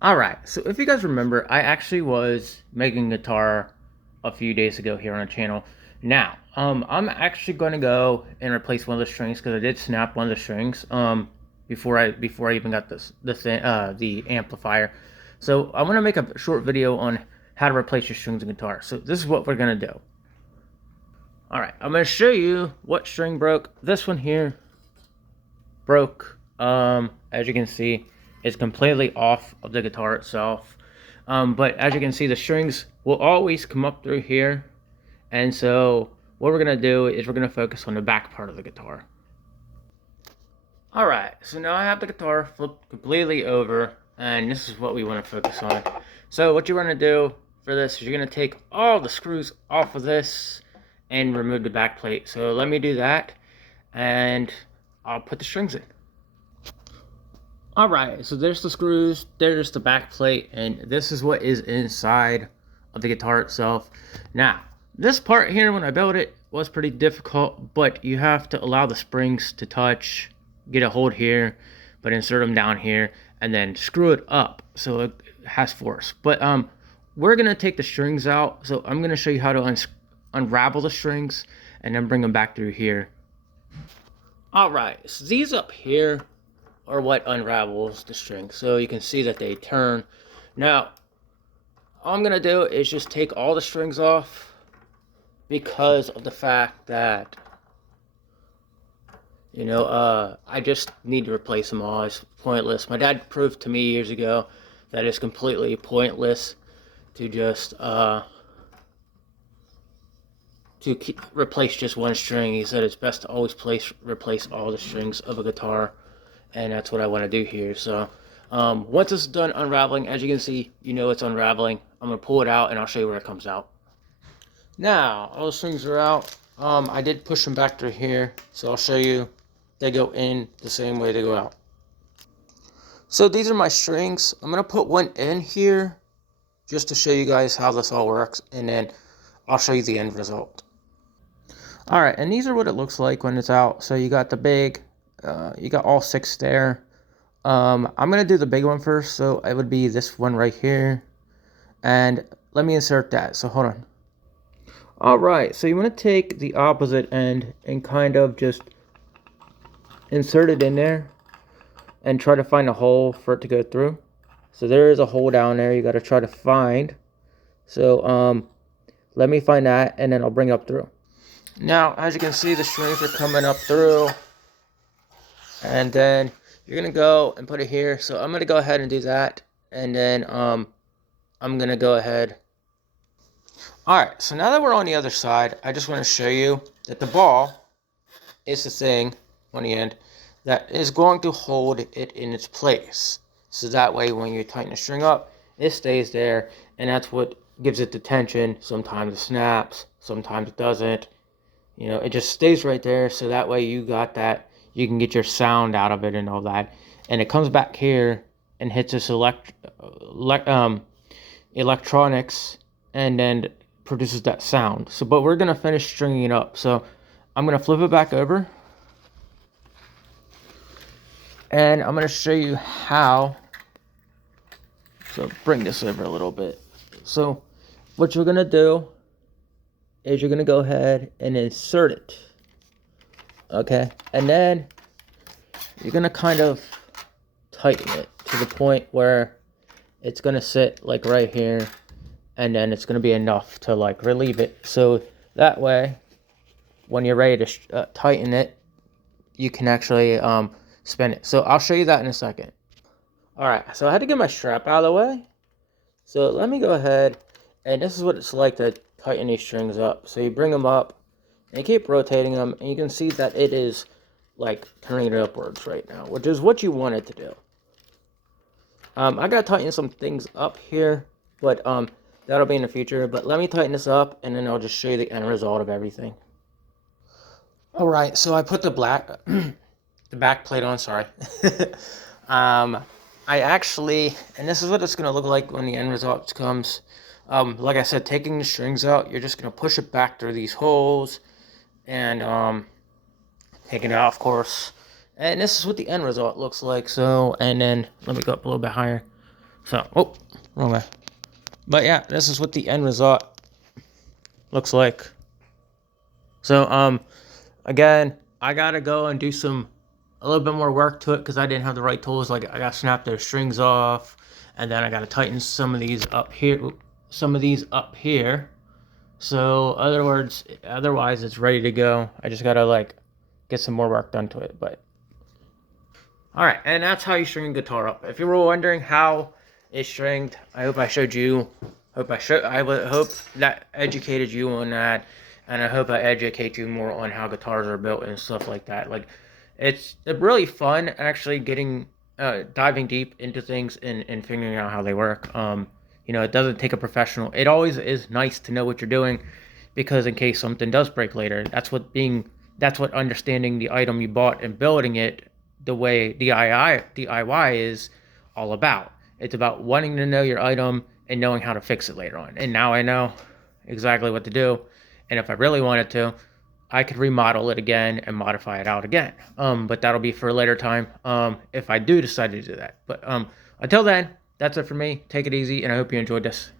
Alright, so if you guys remember, I actually was making guitar a few days ago here on the channel. Now, I'm actually going to go and replace one of the strings because I did snap one of the strings before I even got the amplifier. So I want to make a short video on how to replace your strings in guitar. So this is what we're going to do. Alright, I'm going to show you what string broke. This one here broke. As you can see, it's completely off of the guitar itself. But as you can see, the strings will always come up through here. And so what we're going to do is we're going to focus on the back part of the guitar. Alright, so now I have the guitar flipped completely over, and this is what we want to focus on. So what you're going to do for this is you're going to take all the screws off of this and remove the back plate. So let me do that, and I'll put the strings in. Alright, so there's the screws, there's the back plate, and this is what is inside of the guitar itself. Now, this part here, when I built it, was pretty difficult, but you have to allow the springs to touch, get a hold here, but insert them down here, and then screw it up so it has force. But we're going to take the strings out, so I'm going to show you how to unravel the strings, and then bring them back through here. Alright, so these up here or what unravels the string, so you can see that they turn. Now all I'm gonna do is just take all the strings off because of the fact that I just need to replace them all. It's pointless. My dad proved to me years ago that it's completely pointless to just replace just one string. He said it's best to always replace all the strings of a guitar, and that's what I want to do here. So once it's done unraveling, as you can see, it's unraveling. I'm going to pull it out and I'll show you where it comes out. Now, all the strings are out. I did push them back through here, so I'll show you. They go in the same way they go out. So these are my strings. I'm going to put one in here just to show you guys how this all works, and then I'll show you the end result. Alright, and these are what it looks like when it's out. So you got the big, you got all 6 there. I'm going to do the big one first, so it would be this one right here. And let me insert that, so hold on. Alright, so you want to take the opposite end and kind of just insert it in there and try to find a hole for it to go through. So there is a hole down there you got to try to find. So let me find that, and then I'll bring it up through. Now, as you can see, the strings are coming up through, and then you're going to go and put it here. So I'm going to go ahead and do that, and then I'm going to go ahead. Alright, so now that we're on the other side, I just want to show you that the ball is the thing on the end that is going to hold it in its place. So that way, when you tighten the string up, it stays there, and that's what gives it the tension. Sometimes it snaps, sometimes it doesn't. It just stays right there, so that way you got that. You can get your sound out of it and all that. And it comes back here and hits this electronics, and then produces that sound. So, but we're going to finish stringing it up. So I'm going to flip it back over, and I'm going to show you how. So bring this over a little bit. So what you're going to do is you're going to go ahead and insert it. Okay, and then you're going to kind of tighten it to the point where it's going to sit like right here, and then it's going to be enough to like relieve it. So that way, when you're ready to tighten it, you can actually spin it. So I'll show you that in a second. Alright, so I had to get my strap out of the way. So let me go ahead, and this is what it's like to tighten these strings up. So you bring them up, and you keep rotating them, and you can see that it is like turning it upwards right now, which is what you want it to do. I gotta tighten some things up here, but that'll be in the future. But let me tighten this up, and then I'll just show you the end result of everything. Alright, so I put the back plate on, sorry. I actually, and this is what it's going to look like when the end result comes. Like I said, taking the strings out, you're just going to push it back through these holes, and taking it out, of course. And this is what the end result looks like. So, and then let me go up a little bit higher. So, oh, wrong way. But yeah, this is what the end result looks like. So, again, I gotta go and do a little bit more work to it because I didn't have the right tools. Like, I gotta snap those strings off, and then I gotta tighten some of these up here, So, otherwise, it's ready to go. I just gotta like get some more work done to it. But all right, and that's how you string a guitar up. If you were wondering how it's stringed, I hope I showed you. I would hope that educated you on that, and I hope I educate you more on how guitars are built and stuff like that. Like, it's really fun actually diving deep into things and figuring out how they work. It doesn't take a professional. It always is nice to know what you're doing, because in case something does break later, that's what understanding the item you bought and building it the way DIY is all about. It's about wanting to know your item and knowing how to fix it later on. And now I know exactly what to do. And if I really wanted to, I could remodel it again and modify it out again. But that'll be for a later time. If I do decide to do that. But until then, that's it for me. Take it easy, and I hope you enjoyed this.